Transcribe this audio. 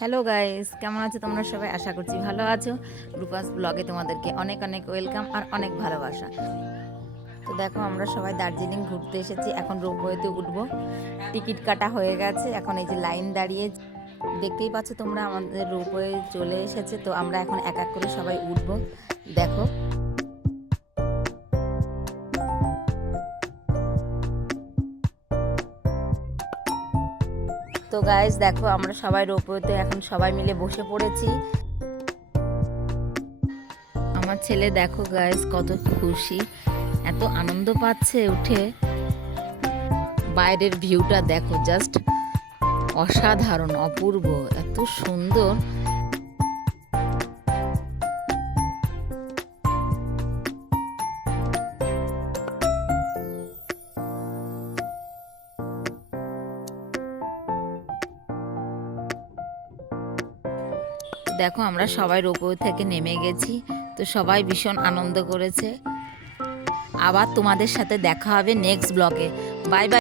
Hello guys, কেমন আছো তোমরা সবাই? আশা করছি ভালো আছো। রূপাস ব্লগে তোমাদেরকে অনেক অনেক ওয়েলকাম আর অনেক ভালোবাসা। তো দেখো, আমরা সবাই দার্জিলিং ঘুরতে এসেছি। এখন রোপওয়েতে উঠবো। টিকিট কাটা হয়ে গেছে। এখন এই যে লাইন দাঁড়িয়ে, দেখতেই পাচ্ছ তোমরা, আমাদের রোপওয়ে চলে এসেছে। তো আমরা এখন এক এক করে সবাই উঠবো। দেখো, তো গাইস দেখো, আমরা সবাই রোপওয়েতে এখন সবাই মিলে বসে পড়েছি। আমার ছেলে দেখো গাইস কত খুশি, এত আনন্দ পাচ্ছে উঠে। বাইরের ভিউটা দেখো, জাস্ট অসাধারণ, অপূর্ব, এত সুন্দর। দেখো, আমরা সবাই রোপওয়ে থেকে নেমে গেছি। তো সবাই ভীষণ আনন্দ করেছে। আবার তোমাদের সাথে দেখা হবে নেক্সট ব্লগে। Bye bye.